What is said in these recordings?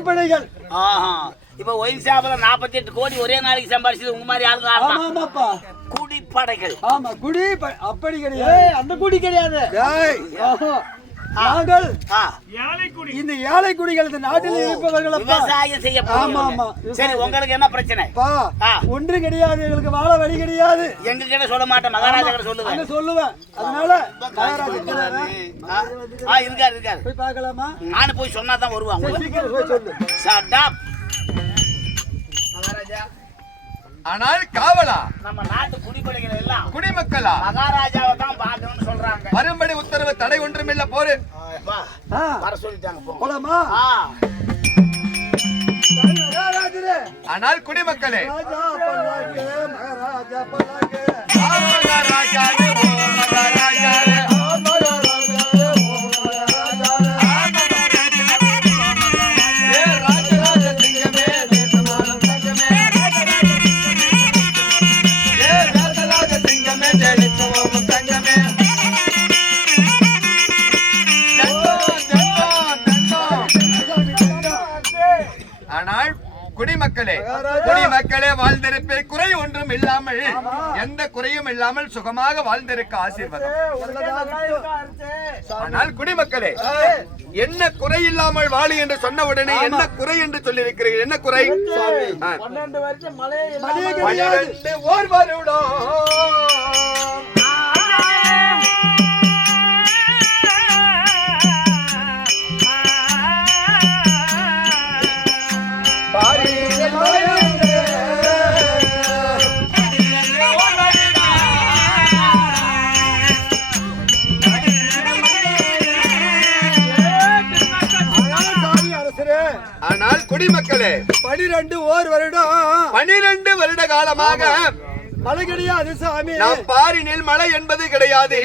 குடிப்படைகள். இப்ப ஒயின் ஷாப்ல 48 கோடி ஒரே நாளைக்கு சம்பாதிச்சது உங்க மாதிரி ஆளுங்க. ஆமாப்பா, குடிப்படைகள். ஆமா, குடி அப்படி கிடையாது. அந்த குடி கிடையாது. நாங்கள் இந்த ஏழை குடிகள் இந்த நாட்டில் இருப்பவர்கள் விவசாயம் செய்ய. ஆமா ஆமா. சரி, உங்களுக்கு என்ன பிரச்சனை? ஒன்று கிடையாது, எங்களுக்கு வாழ வழி கிடையாது. எங்க கிட்ட சொல்ல மாட்டேன், மகாராஜா கிட்ட சொல்லுவேன். அதனால இருக்காரு போய் பார்க்கலாமா? நானும் போய் சொன்னாதான் வருவாங்க. சீக்கிரம் போய் சொல்லு. மகாராஜா, ஆனால் காவலா நம்ம நாட்டு குடிப்படைகள் எல்லாம் குடிமக்களா மகாராஜாவை தான் பார்க்கணும்னு சொல்றாங்க. வரும்படி உத்தரவு, தடை ஒன்றுமில்ல, போரு. வர சொல்லிட்டாங்க. போலாமா? ஆனால் குடிமக்களே, மகாராஜா பல்லாக்கு குடிமக்களே வாழ்ந்திருப்பேன், குறை ஒன்றும் இல்லாமல், எந்த குறையும் இல்லாமல் சுகமாக வாழ்ந்திருக்க ஆசீர்வாதம். ஆனால் குடிமக்களே, என்ன குறை இல்லாமல் வாழி என்று சொன்ன உடனே என்ன குறை என்று சொல்லியிருக்கிறீர்கள்? என்ன குறை? 12 வருஷம் மழை 12 ஓர் வருடம் ஆனால் குடிமக்களே, 12 ஓர் வருடம் 12 வருட காலமாக மழை கிடையாது சாமி. நாம் பாரினில் மழை என்பது கிடையாது.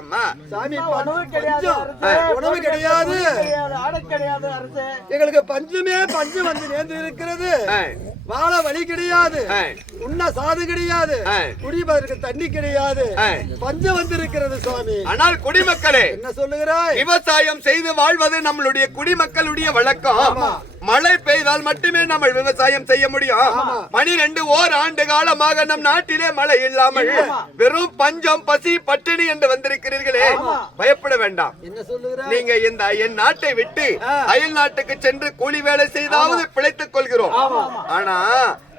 அம்மா சாமி, உணவு கிடையாது, எங்களுக்கு பஞ்சமே பஞ்சம் வந்து நேர்ந்து இருக்கிறது. வாழ வழி கிடையாது, உண்ண சாது கிடையாது, குடிப்பதற்கு தண்ணி கிடையாது, பஞ்சம் வந்து இருக்கிறது சுவாமி. ஆனால் குடிமக்களே, என்ன சொல்லுகிறாய்? விவசாயம் செய்து வாழ்வது நம்மளுடைய குடிமக்களுடைய வழக்கம். மழை பெய்தால் மட்டுமே நம்ம விவசாயம் செய்ய முடியும். 12 ஓர் ஆண்டு காலமாக நம் நாட்டிலே மழை இல்லாமல் வெறும் பஞ்சம், பசி, பட்டினி என்று வந்திருக்கிறீர்களே, பயப்பட வேண்டாம். என்ன சொல்லுகிறாய்? நீங்க இந்த என் நாட்டை விட்டு அயல் நாட்டுக்கு சென்று கூலி வேலை செய்தாவது பிழைத்துக் கொள்கிறோம். ஆனா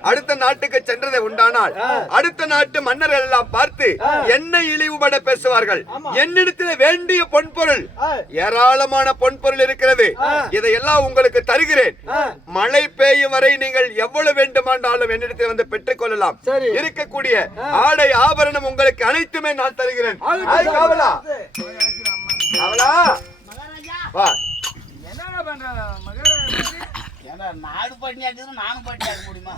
அடுத்த நாட்டுக்கு சென்றதை உண்டானால் அடுத்த நாட்டு மன்னர்கள் எல்லாம் பார்த்து என்னை இழிவுபட பேசுவார்கள். என்னிடத்தில் வேண்டிய பொன்பொருள், ஏராளமான பொன்பொருள் இருக்கிறது, இதையெல்லாம் உங்களுக்கு தருகிறேன். மழை பெய்யும் வரை நீங்கள் எவ்வளவு வேண்டுமானாலும் என்னிடத்தில் வந்து பெற்றுக் கொள்ளலாம். இருக்கக்கூடிய ஆடை ஆபரணம் உங்களுக்கு அனைத்துமே நான் தருகிறேன். காவலா, காவலா, வா. நாடு பட்டினியாக்கு நானும் பட்டினியாக்க முடியுமா?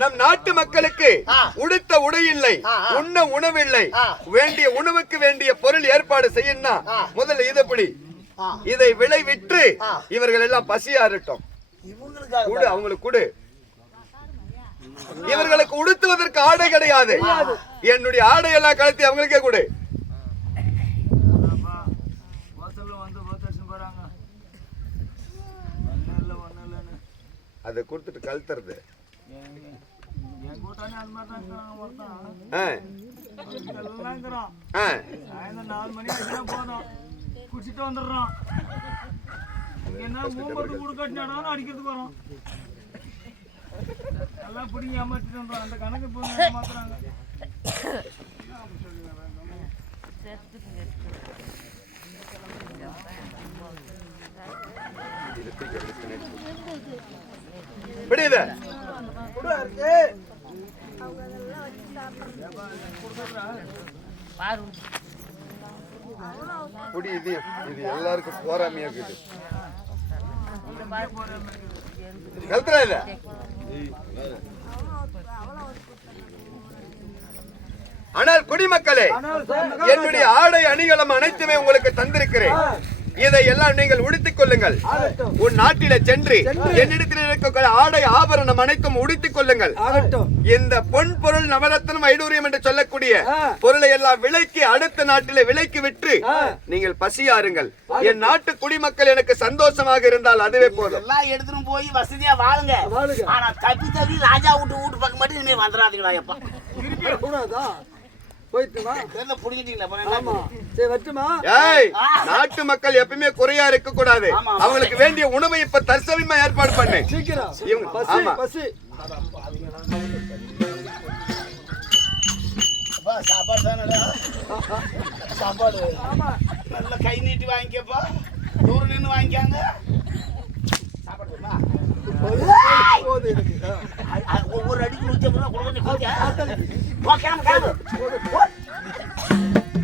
நம் நாட்டு மக்களுக்கு உடுத்த உடை இல்லை, உண்ண உணவு இல்லை, வேண்டிய உணவுக்கு வேண்டிய பொருள் ஏற்பாடு செய்யணும். முதல்ல இதப்படி இதை விளைவிற்று இவர்கள் எல்லாம் பசியாறட்டும். அவங்களுக்கு கொடு. இவர்களுக்கு உடுத்துவதற்கு ஆடை கிடையாது, என்னுடைய ஆடையெல்லாம் கலத்தி அவங்களுக்கே கொடு. அதை கொடுத்துட்டு கழுத்துறது. குடிச்சிட்டு வந்துடுறான். என்ன மூம்பட்டு கூடு கட்டினாடான்னு அடிக்கிறதுக்கு வரோம். எல்லாம் பிடிங்கி ஏமாற்றிட்டு வந்துடும். அந்த கணக்கு போய் மாத்துறாங்க. புரியுது? இது எல்லாருக்கும் போராமையா இருக்குது. கல்துறா இல்ல. ஆனால் குடிமக்களே, என்னுடைய ஆடை அணிகலம் அனைத்துமே உங்களுக்கு தந்திருக்கிறேன். இதை எல்லாம் நீங்கள் உடுத்திக் கொள்ளுங்கள். உன் நாட்டிலே சென்று என்னிடத்தில் இருக்கக்கூடிய ஆடை ஆபரணம் அனைத்தும் உடுத்திக் கொள்ளுங்கள். இந்த பொன் பொருள் நவரத்னம் ஐடூரியம் என்று சொல்லக்கூடிய பொருளை எல்லாம் விலைக்கு அடுத்த நாட்டிலே விலைக்கு விற்று நீங்கள் பசியாருங்கள். என் நாட்டு குடிமக்கள் எனக்கு சந்தோஷமாக இருந்தால் அதுவே போதும். எல்லாம் எடுத்துட்டு போய் வசதியா வாழுங்க. ஆனா தப்பி தப்பி ராஜா வீட்டு பக்கம் மட்டும் இனிமே வந்துடாதீங்களா எப்பா. நாட்டு மக்கள் எப்பயுமே குறையா இருக்க கூடாது. அவங்களுக்கு வேண்டிய உணவை இப்ப தற்சமயமா ஏற்பாடு பண்ணு. சாப்பாடு தானடா, சாப்பாடு நல்ல கை நீட்டி வாங்கிக்கப்பா, தூரம் நின்று வாங்கிக்காங்க. ஒவ்வொரு அடிக்கு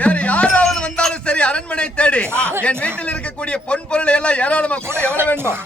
வேற யாராவது வந்தாலும் சரி அரண்மனை தேடி என் வீட்டில் இருக்கக்கூடிய பொன் பொருளை எல்லாம் ஏராளமா கூட எவ்வளவு வேணுமா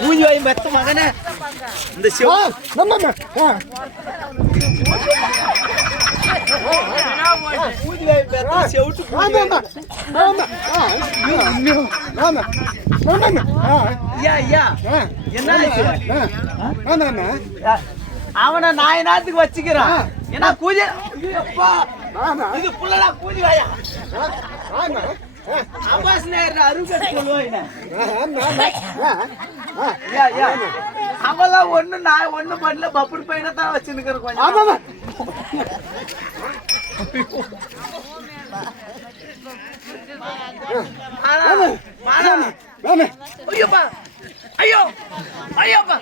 பூஜை வாங்கி மெத்த மகனே இந்த அவனை நான் நாட்டுக்கு வச்சுக்கிறான். ஏன்னா பூஜை இது புள்ளடா பூஜை வாயா அவெல்லாம் ஒண்ணு நான் ஒண்ணு பண்ணல பப்புடு பையனை தான் வச்சுருக்கிறேன். கொஞ்சம் ஐயோப்பா ஐயோ ஐயோப்பா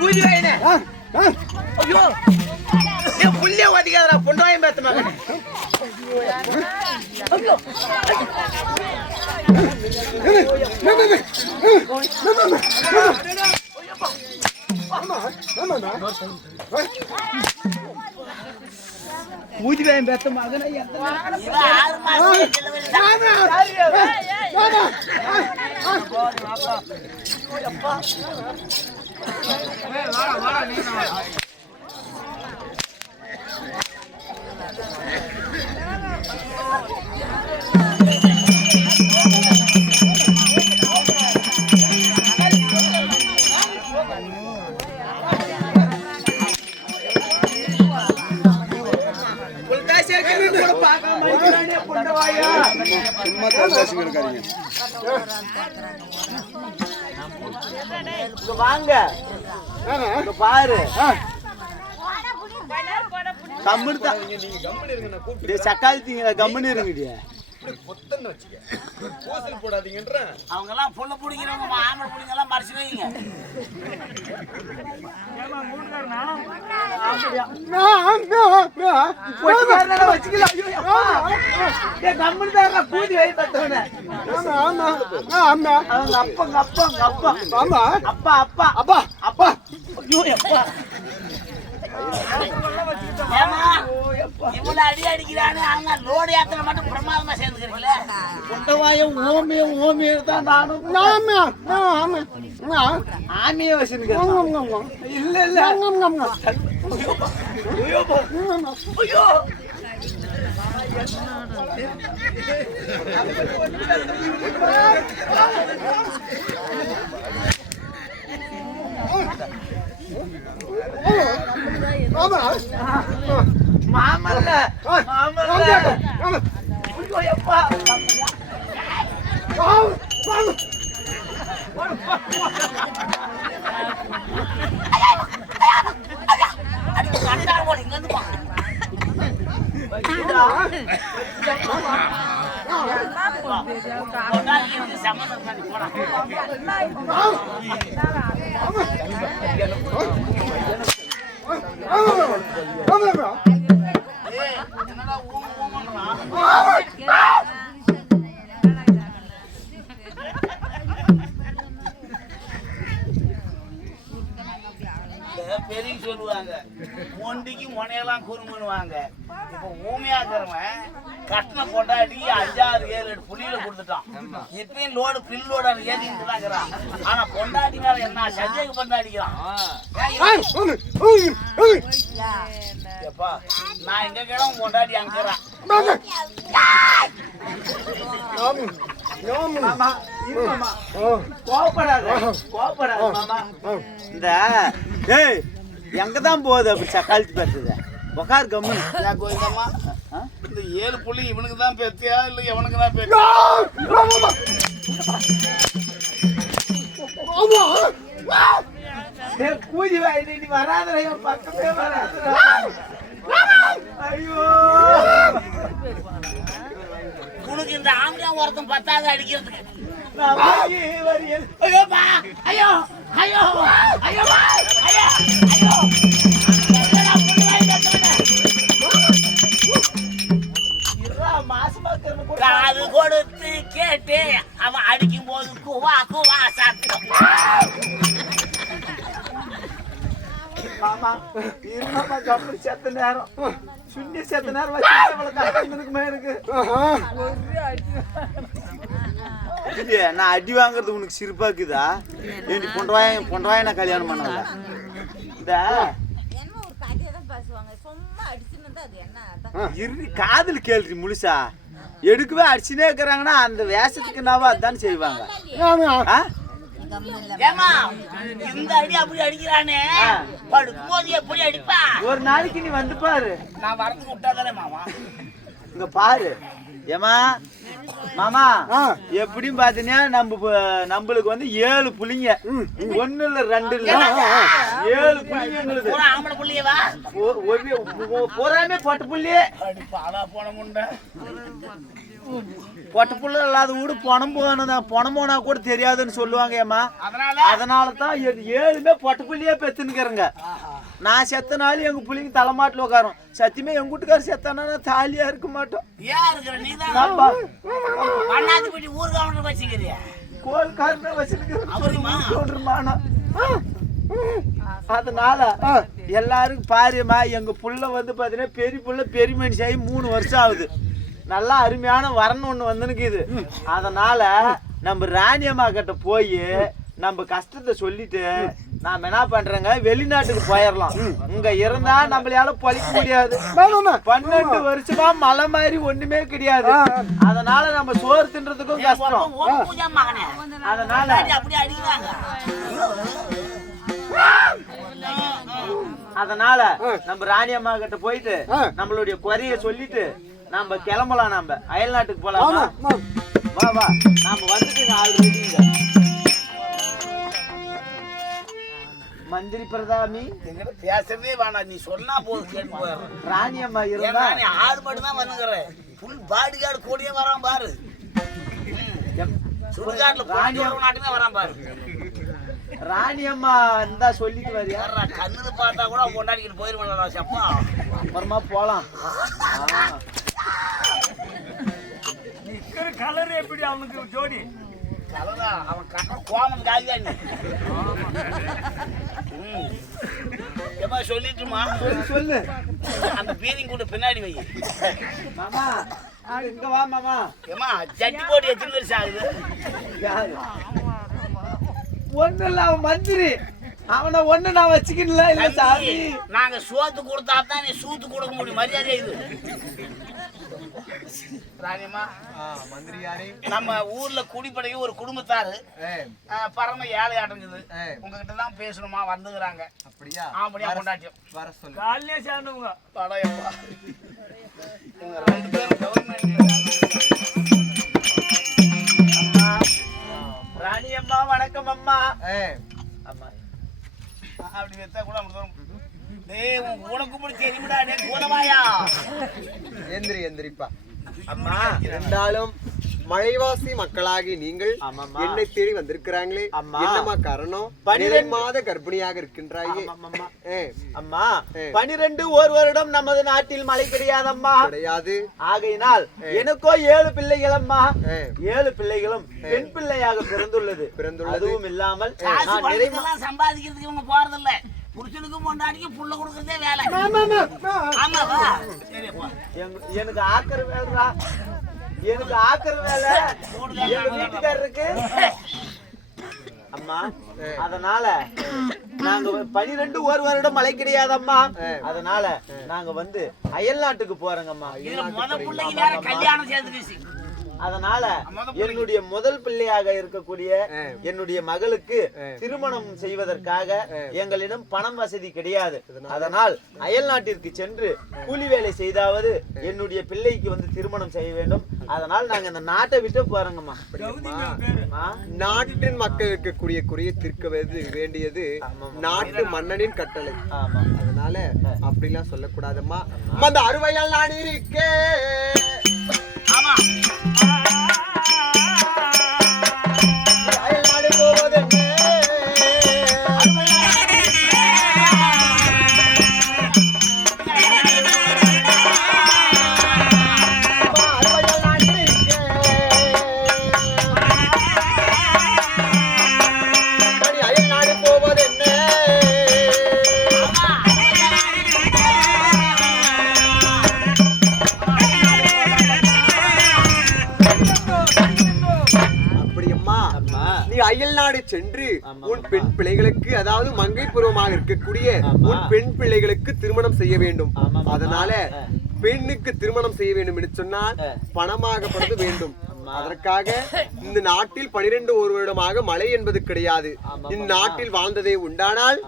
பூஜை வாயினே ஐயோ என் புள்ளிய ஒதுக்காதடா பொண்டாயம் பேத்த மகனே. பூஜை வாயம் பேத்த மகனே வாங்க பாரு சக்காலத்தீங்க கம்முன்னு இருங்கடியா. அவங்க எல்லாம் புள்ள பிடிக்கிறவங்க ஆம்பளை பிடிங்க எல்லாம் மறைச்சு வைங்க. பூஜை வை பத்தவன அவங்க அப்பா அப்பா அப்பா அப்பா அப்பா அப்பா அப்பா ஐயோ அப்பா இவ்வளவு அடி அடிக்கிறானு அவங்க லோடு ஏத்தல மட்டும் பிரமாதமா சேர்ந்துக்கிறீங்களே. குண்டவாயம் ஓமிய தான் நானும் ஆமிய வச்சிருக்கேன். இல்ல ஐயோ மாமல்ல பெரிய சொல்லுவாங்க ஒண்டிக்கு முனையெல்லாம் குறும்புன்னுவாங்க. இப்ப ஊமையாக்குறவன் கட்டண கொண்டாடி 5, 6, 7, 8 புள்ளியில கொடுத்துட்டான். இப்பயும் லோடு பில் லோட ஏறிட்டு தாங்கிறான். ஆனா கொண்டாடி மேல என்ன சந்தேகம் கொண்டாடிக்கிறான். எப்பா நான் எங்க கிழமை கொண்டாடி அங்கிறான். கோபப்படாத மாமா. இந்த எங்கதான் போகுது அப்படி சக்காளிச்சு பேசுது? உக்கார் கம்முன்னு. கோயிலம்மா இந்த 7 புள்ளி இவனுக்கு தான் பேத்தியா இல்ல எவனுக்கு தான் பேத்தியா? பூஜை வாங்கி நீ வராத பக்கமே வராத. ஐயோ உனக்கு இந்த ஆம்பளை ஒருத்தன் 10வது அடிக்கிறதுக்கு. ஐயோப்பா ஐயோ ஐயோ ஐயோ ஐயோ ஐயோ காது கொடுத்து கேட்டு அவன் அடிக்கும் போது குவா குவா சத்தம். மாமா இருமாமா கம்பெனி செத்த நேரம் சுண்ணி செத்த நேரம் வச்சு இருக்கு. நான் அடி வாங்குறது உனக்கு சிரிப்பாக்குதா? ஏன் பொண்டவாய நான் கல்யாணம் பண்ணல. இந்த காதல் கேள்வி முழுசா எடுக்கவே அடிச்சுனே இருக்கிறாங்கன்னா அந்த வேஷத்துக்கு நாவ அதான் செய்வாங்க. இந்த அடி அப்படி அடிக்கிறானே படுக்கும்போது எப்படி அடிப்பா? ஒரு நாளைக்கு நீ வந்து பாரு. நான் வரதுக்கு விட்டாதானே மாமா. இங்க பாரு ஏமா மாமா எப்படியும் பாத்தீங்கன்னா நம்மளுக்கு வந்து 7 புள்ளிங்க. 1 இல்ல 2 இல்ல 7 புள்ளிங்களுக்கு ஆம்பளை புள்ளியவா போறாமே பொட்டு புள்ளியே. பாலா போன முண்டை பொட்டு புள்ள இல்லாத வீடு பணம் போனா கூட தெரியாதுன்னு சொல்லுவாங்க ஏமா. அதனாலதான் 7மே பொட்டு புள்ளியே பெத்துனுக்கிறேங்க. நான் செத்தனாலும் எங்க புள்ளிங்க தலைமாட்டில் உட்காரும். சத்தியமே எங்க வீட்டுக்கார செத்தானா தாலியா இருக்க மாட்டோம். கோல்காரன வச்சிருக்கிறேன். அதனால எல்லாருக்கும் பாருமா எங்க புள்ள வந்து பாத்தீங்கன்னா பெரிய புள்ள பெரிய மனுஷாயி 3 வருஷம் ஆகுது. நல்லா அருமையான வரன் ஒண்ணு வந்துனுக்குது. அதனால நம்ம ராணியம்மா கிட்ட போய் நம்ம கஷ்டத்தை சொல்லிட்டு நாம என்ன பண்றேங்க வெளிநாட்டுக்கு போயிடலாம். இங்க இருந்தா நம்மளால பழிக்க முடியாது. 12 வருஷமா மலை மாதிரி ஒண்ணுமே கிடையாது. அதனால நம்ம சோறு தின்றதுக்கும் கஷ்டம். அதனால நம்ம ராணியம்மா கிட்ட போயிட்டு நம்மளுடைய குறைய சொல்லிட்டு நம்ம கிளம்பலாம். நம்ம அயல் நாட்டுக்கு போலாம். வா வா நாம வந்துட்டு ஆல்ரெடி மந்திரி பிரதாமி பேசவே வேணாம். நீ சொன்னா போதும் கேட்டு போயிடுறேன். ராணியம்மா இருந்தா நீ ஆடு மட்டும் தான் வந்துக்கிறேன். ஃபுல் பாடி கார்டு கூடயே வரான் பாரு. சுடுகாட்டுல ராணியம்மா நாட்டுமே வரான் பாரு. ராணியம்மா இருந்தா சொல்லிட்டு வரியா? கண்ணுல பார்த்தா கூட கொண்டாடிக்கிட்டு போயிருவேன் செப்பா. அப்புறமா போலாம். கலர் எப்படி அவனுக்கு ஜோடி கலரா? அவன் கண்ண கோமன் காய்தான். ஏமா சொல்லிட்டுமா சொல்லு அந்த பீரிங் கூட பின்னாடி வை மாமா இங்க வா மாமா ஏமா ஜட்டி போட்டு எத்தனை வருஷம் ஆகுது யாரு ஒண்ணு இல்ல அவன் மந்திரி அவனை ஒண்ணு நான் வச்சுக்கல இல்ல சாமி நாங்க சோத்து கொடுத்தா தான் நீ சூத்து கொடுக்க முடியும் மரியாதை இது ராணியம்மா மந்திரியாரே நம்ம ஊர்ல குடிப்படைக்கு ஒரு குடும்பத்தாரு பரம ஏழை அடைஞ்சது உங்ககிட்ட தான் பேசணுமா வந்துக்கிறாங்க அப்படியா ஆம்படியா கொண்டாட்டியும் வர சொல்லு காலையிலே சேர்ந்தவங்க படையப்பா இவங்க 2 பேரும் கவர்மெண்ட் ராணி அம்மா வணக்கம் அம்மா அம்மா அப்படி வெத்தா கூட டேய் உனக்கு பிடிச்ச எரிமடா டே கோதவாயா எந்திரிப்பா அம்மா இருந்தாலும் மழைவாசி மக்களாகி நீங்கள் என்னை தேடி வந்திருக்கிறாங்களே என்னமா காரணம் 12 மாத கர்ப்பிணியாக இருக்கின்றாயே அம்மா 12 ஒரு வருடம் நமது நாட்டில் மழை கிடையாதம்மா கிடையாது ஆகையினால் எனக்கோ 7 பிள்ளைகள் அம்மா 7 பிள்ளைகளும் பெண் பிள்ளையாக பிறந்துள்ளது அதுவும் இல்லாமல் இதெல்லாம் சம்பாதிக்கிறதுக்கு இவங்க போறது இல்ல புருஷனுக்கும் பொண்டாட்டிக்கும் புள்ள கொடுக்கறதே வேலை ஆமாவா சரிப்பா எனக்கு ஆக்கற வேலைடா எனக்கு ஆக்கற வேலை எங்க வீட்டுக்காரருக்கு அம்மா அதனால நாங்க 12 ஒரு வருடம் மழை கிடையாதம்மா அதனால நாங்க வந்து அயல் நாட்டுக்கு போறோங்கம்மா கல்யாணம் சேர்த்து அதனால என்னுடைய முதல் பிள்ளையாக இருக்கக்கூடிய என்னுடைய மகளுக்கு திருமணம் செய்வதற்காக எங்களிடம் பணம் வசதி கிடையாது அதனால் அயல் நாட்டிற்கு சென்று கூலி வேலை செய்தாவது என்னுடைய பிள்ளைக்கு வந்து திருமணம் செய்ய வேண்டும் அதனால் நாங்க இந்த நாட்டை விட்டு போறோங்கம்மா நாட்டின் மக்களுக்கு குறைய தீர்க்க வேண்டியது நாட்டு மன்னனின் கட்டளை அதனால அப்படிலாம் சொல்லக்கூடாதம்மா அந்த அறுவையால் நான் இருக்கேன் ஆமா அயல்நாடு சென்று உன் பெண் பிள்ளைகளுக்கு அதாவது மங்கை பருவமாக இருக்கக்கூடிய உன் பெண் பிள்ளைகளுக்கு திருமணம் செய்ய வேண்டும் அதனால பெண்ணுக்கு திருமணம் செய்ய வேண்டும் என்று சொன்னால் பணமாகப்படுத்த வேண்டும் அதற்காக இந்த நாட்டில் 12 ஒரு வருடமாக மழை என்பது கிடையாது இந்நாட்டில் வாழ்ந்ததே உண்டானால்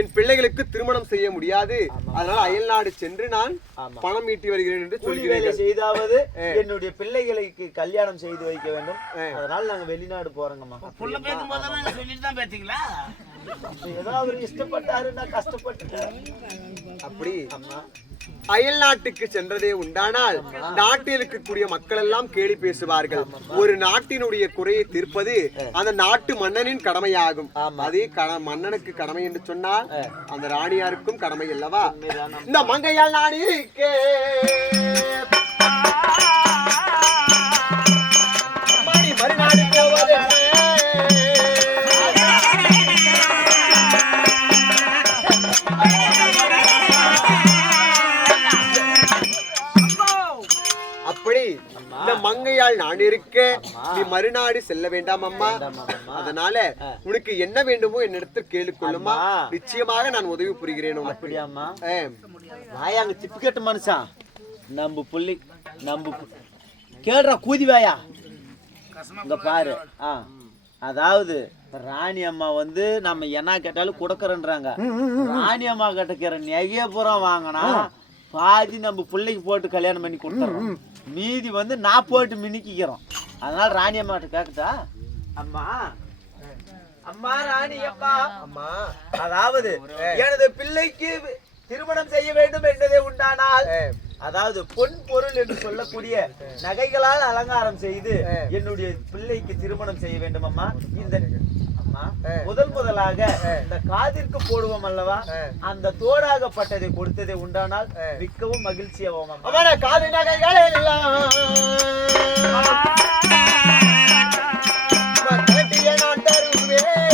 என் பிள்ளைகளுக்கு திருமணம் செய்ய முடியாது அதனால அயல்நாடு சென்று நான் பணம் ஈட்டி வருகிறேன் என்று சொல்கிறேன் செய்தாவது என்னுடைய பிள்ளைகளுக்கு கல்யாணம் செய்து வைக்க வேண்டும் அதனால நாங்க வெளிநாடு போறோங்கம்மா புள்ள பேக்கும் போதெல்லாம் சொல்லிட்டு தான் பேத்தீங்களா ஏதோ அவர் இஷ்டப்பட்டாரு நான் கஷ்டப்பட்டுட்டேன் அப்படி அயல் நாட்டுக்கு சென்றதே உண்டானால் நாட்டில் இருக்கக்கூடிய மக்கள் எல்லாம் கேலி பேசுவார்கள் ஒரு நாட்டினுடைய குறையை தீர்ப்பது அந்த நாட்டு மன்னனின் கடமையாகும் அதே மன்னனுக்கு கடமை என்று சொன்னால் அந்த ராணியாருக்கும் கடமை அல்லவா இந்த மங்கையால் நான் மறுநாடு போவது மங்கையால் நான் இருக்க நீ மறுநாடு செல்ல வேண்டாம் அம்மா அதனால உனக்கு என்ன வேண்டுமோ என்னிடத்தில் கேளுக்கொள்ளுமா நிச்சயமாக நான் உதவி புரிகிறேன் அப்படியாம்மா வாயாங்க திப்பு கட்ட மனுஷன் நம்ம புள்ளி நம்ம கேள்றா கூதி வாயா இங்க பாரு அதாவது ராணி அம்மா வந்து நம்ம என்ன கேட்டாலும் கொடுக்கறன்றாங்க ராணி அம்மா கிட்ட நெகைய புறம் வாங்கினா பாதி நம்ம பிள்ளைக்கு போட்டு கல்யாணம் பண்ணி கொடுத்துறோம் மீதி வந்து நான் போட்டு மினிக்கிறோம் அதனால ராணி அம்மாட்ட கேக்குதா அம்மா அம்மா ராணி அம்மா அம்மா அதாவது எனது பிள்ளைக்கு திருமணம் செய்ய வேண்டும் என்பதே உண்டானால் அதாவது பொன் பொருள் என்று சொல்லக்கூடிய நகைகளால் அலங்காரம் செய்து என்னுடைய பிள்ளைக்கு திருமணம் செய்ய வேண்டும் அம்மா இந்த முதலாக இந்த காதிற்கு போடுவோம் அல்லவா அந்த தோடாகப்பட்டதை கொடுத்ததை உண்டானால் மிக்கவும் மகிழ்ச்சியாகும் காது நகைகள் எல்லாம் நான் தருவேன்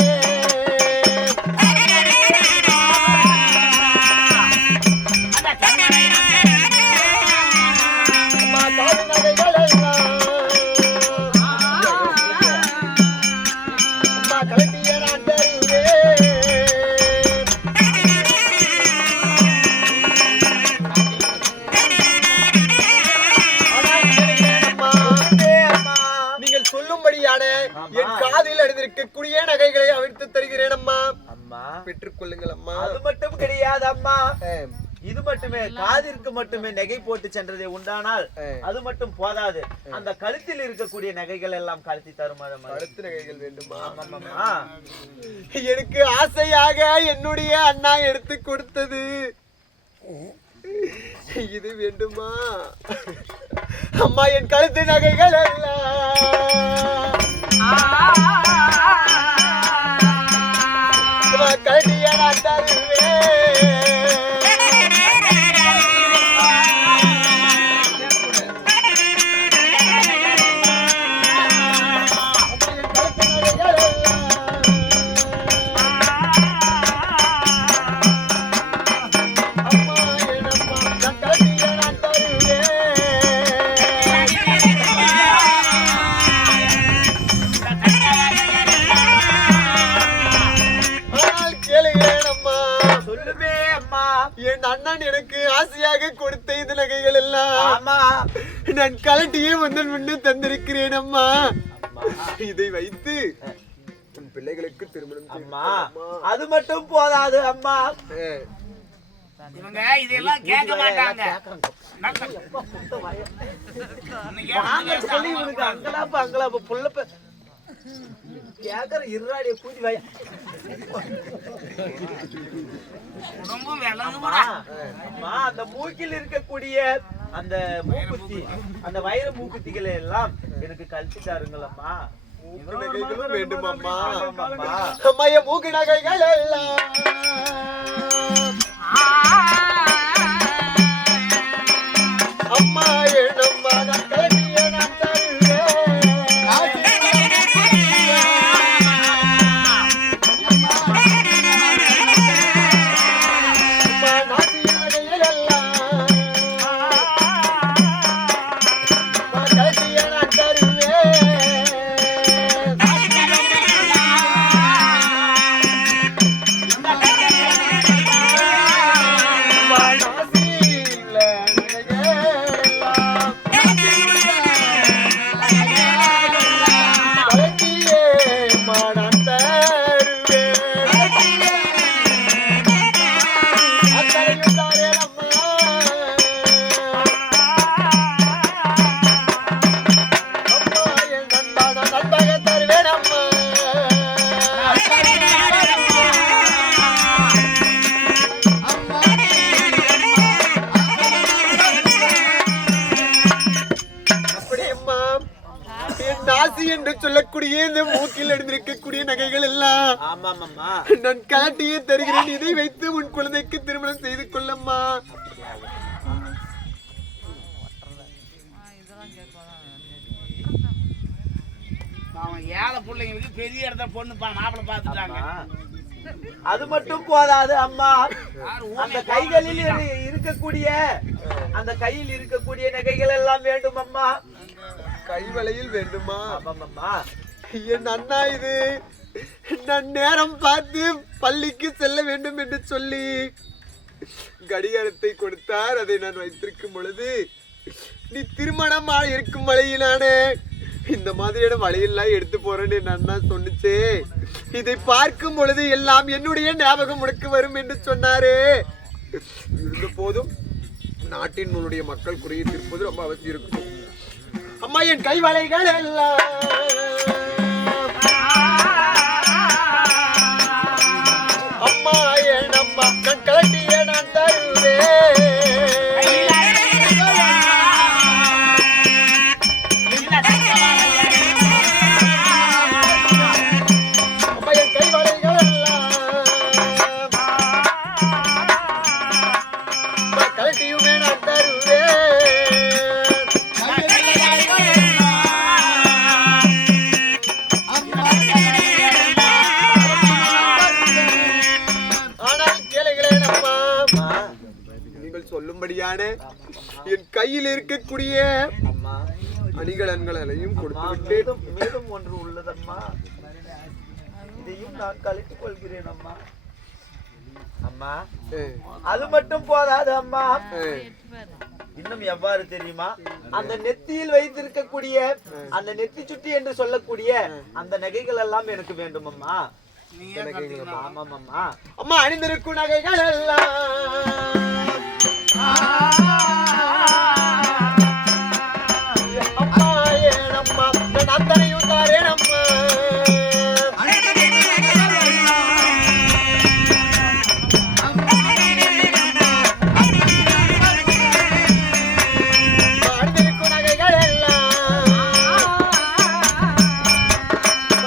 இருக்கக்கூடிய நகைகளை அவிழ்த்து தருகிறேன் அம்மா. அம்மா பெற்றுக் கொள்ளுங்கள் அம்மா. அது மட்டும் கிடையாது அம்மா, இது மட்டுமே காதிற்கு மட்டுமே நகை போட்டு சென்றதை உண்டானால் அது மட்டும் போதாது. அந்த கழுத்தில் இருக்கக்கூடிய நகைகள் எல்லாம் கழுத்தி தருமாதம்மா. கழுத்து நகைகள் வேண்டுமா? ஆமாம்மா. எனக்கு ஆசையாக என்னுடைய அண்ணா எடுத்து கொடுத்தது இது வேண்டுமா அம்மா? என் கழுத்து நகைகள் எல்லாம் கழுத்திய நான் தருவேன். என் அண்ணன் எனக்கு ஆசையாக கொடுத்த இந்த நகைகள் எல்லாம் நான் கலட்டியே வந்து முன்னு தந்திருக்கிறேன் அம்மா. இதை வைத்து உன் பிள்ளைகளுக்கு திருமணம் அம்மா. அது மட்டும் போதாது அம்மா, இவங்க இதெல்லாம் கேட்க மாட்டாங்க. அங்கலாப்பு புள்ள கேக்குற இருறாடிய கூட்டி வாய. அம்மா அந்த மூக்கில் இருக்கக்கூடிய அந்த மூக்குத்தி, அந்த வைர மூக்குத்திகளை எல்லாம் எனக்கு கழிச்சுட்டாருங்கள் அம்மா. நகைகளும் வேண்டும் அம்மா. அம்மா என் மூக்கு நகைகள் எல்லாம் அம்மா என்னம்மா நான் கலட்டிய நான் தருவேன். என்று சொல்லக்கூடிய இந்த மூக்கில் அணிந்திருக்கக்கூடிய நகைகள் எல்லாம் நான் கலட்டியே தருகிறேன். இதை வைத்து உன் குழந்தைக்கு திருமணம் செய்து கொள்ளம்மா. ஏழை பிள்ளைங்களுக்கு பெரிய இடத்த பொண்ணு மாப்பிள்ளை பார்த்துட்டாங்க. அது மட்டும் போதாது அம்மா, அந்த கைகளில் இருக்கக்கூடிய அந்த கையில் இருக்கக்கூடிய நகைகள் எல்லாம் வேண்டும் அம்மா. கைவளையில் வேண்டுமா? என் அண்ணா இது நான் நேரம் பார்த்து பள்ளிக்கு செல்ல வேண்டும் என்று சொல்லி கடிகாரத்தை கொடுத்தார். அதை நான் வைத்திருக்கும் பொழுது நீ திருமணமா இருக்கும் வழியிலானே இந்த மாதிரியான வழியெல்லாம் எடுத்து போறேன்னு என் அண்ணா சொன்னிச்சே. இதை பார்க்கும் பொழுது எல்லாம் என்னுடைய ஞாபகம் உனக்கு வரும் என்று சொன்னாரே. இருந்த போதும் நாட்டின் உன்னுடைய மக்கள் குறையை தீர்ப்பது ரொம்ப அவசியம் இருக்கும் அம்மா. என் கைவளைகள் எல்லாம் அம்மா என் அம்மா நான் கலட்டிய நான் தருவேன். அம்மா என் கைவளைகள் எல்லாம் கலட்டியுமே நான் தருவேன். சொல்லும்படியான என் கையில் இருக்கக்கூடிய அணிகலன்களையும் கொடுத்து மேலும் ஒன்று உள்ளதம்மா, இதையும் நான் கழித்துக் கொள்கிறேன் அம்மா. அம்மா அது மட்டும் போதாது அம்மா, இன்னும் எவ்வாறு தெரியுமா? அந்த நெத்தியில் வைத்திருக்கக்கூடிய அந்த நெத்தி சுட்டி என்று சொல்லக்கூடிய அந்த நகைகள் எல்லாம் எனக்கு வேண்டும் அம்மா. ஆமாம் அம்மா. அம்மா அணிந்திருக்கும் நகைகள் எல்லாம் அம்மா ஏனம்மா நான் அத்தனையும் தாரேனம்மா. அணிந்திருக்கும் நகைகள் எல்லாம்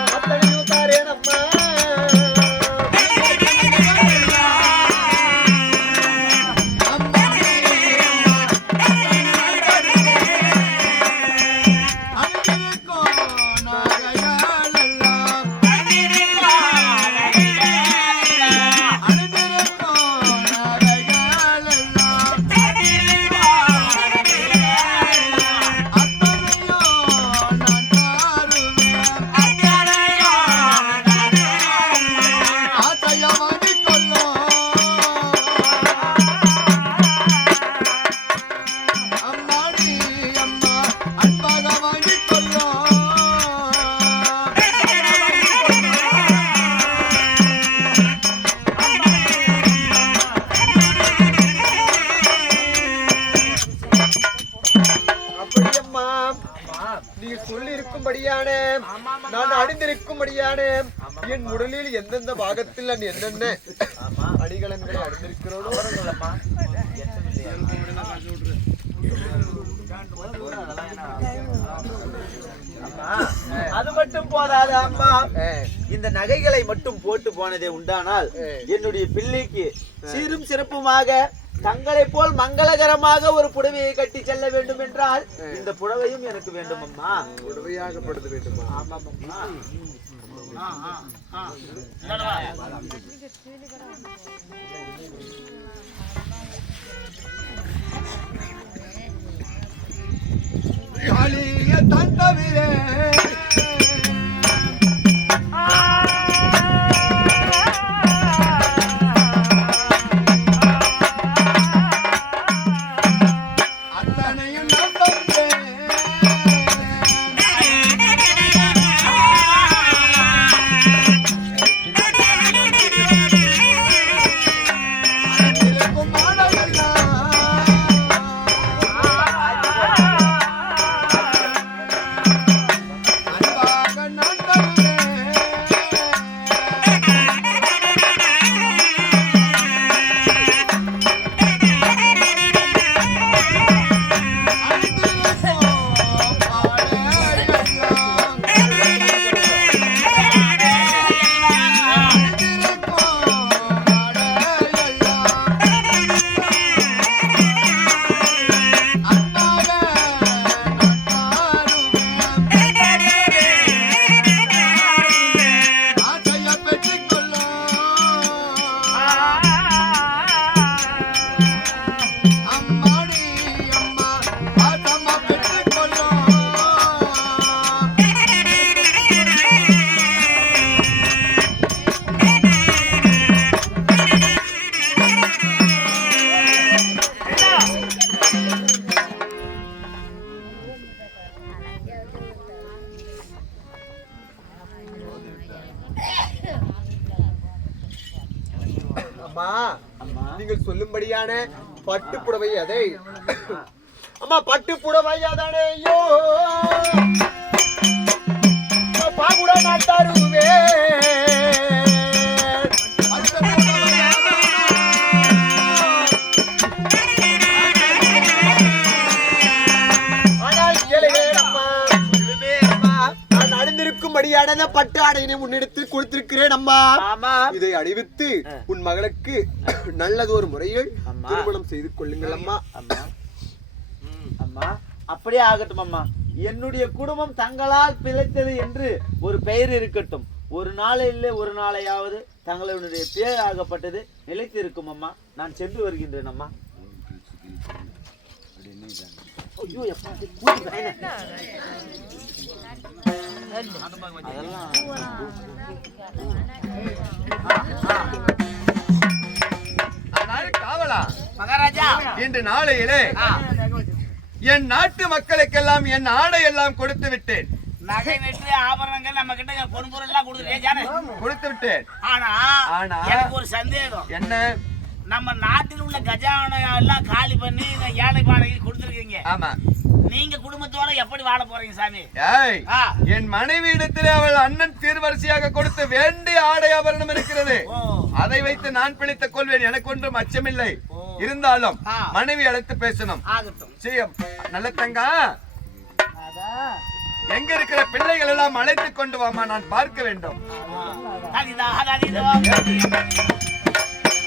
அத்தனையும் தாரேனம்மா. அப்படியம்மா நீ சொல்லி இருக்கும்படியான நான் அணிந்திருக்கும்படியான என் உடலில் எந்தெந்த பாகத்தில் நான் என்னென்ன அணிகலன்களை அணிந்திருக்கிறோனோ அது மட்டும் போதாது அம்மா. இந்த நகைகளை மட்டும் போட்டு போனதே உண்டானால் என்னுடைய பிள்ளைக்கு சீரும் சிறப்புமாக தங்களை போல் மங்களகரமாக ஒரு புடவையை கட்டி செல்ல வேண்டும் என்றால் இந்த புடவையும் எனக்கு வேண்டும் அம்மா. உடவையாகப்படுத்த வேண்டுமா? ஆமாம் அம்மா. அம்மா நீங்கள் சொல்லும்படியான பட்டு புடவை அதை அம்மா பட்டு புடவை அதானே ஐயோ பாகுட நாட்டாருவே அணிந்திருக்கும்படியான பட்டு ஆடையினை முன்னெடுத்து கொடுத்திருக்கிறேன் அம்மா. இதை அணிவித்து உன் மகளுக்கு நல்லது ஒரு முறையில் திருமணம் செய்து கொள்ளுங்கள் அம்மா. அம்மா அப்படியே ஆகட்டும் அம்மா. என்னுடைய குடும்பம் தங்களால் பிழைத்தது என்று ஒரு பெயர் இருக்கட்டும். ஒரு நாளையிலே ஒரு நாளையாவது தங்களுடைய பேர் ஆகப்பட்டது நிலைத்து இருக்கும் அம்மா. நான் சென்று வருகின்றேன் அம்மா. ஐயோ எப்பா காவலா மகாராஜா இன்று நாளையிலே என் நாட்டு மக்களுக்கெல்லாம் என் ஆடை எல்லாம் கொடுத்து விட்டேன். நகை நெட்டு ஆபரணங்கள் நம்ம கிட்ட பொன்பொருள் எல்லாம் கொடுத்து விட்டேன். ஆனா எனக்கு ஒரு சந்தேகம். என்ன? நம்ம நாட்டில் உள்ள கஜானா எல்லாம் காலி பண்ணி இந்த ஏழை பாடகை கொடுத்துருக்கீங்க. ஆமா. நீங்க குடும்பத்தோட எப்படி வாழ போறீங்க சாமி? ஏய், என் மனைவி இடத்திலே அவள் அண்ணன் சீர்வரிசையாக கொடுத்து வேண்டிய ஆடை ஆபரணம் இருக்கிறது. அதை வைத்து நான் பிழைத்துக் கொள்வேன். எனக்கு ஒன்றும் அச்சமில்லை. இருந்தாலும் மனைவி அழைத்து பேசணும். நல்ல தங்கா, எங்க இருக்கிற பிள்ளைகள் எல்லாம் அழைத்துக் கொண்டு வாமா, நான் பார்க்க வேண்டும்.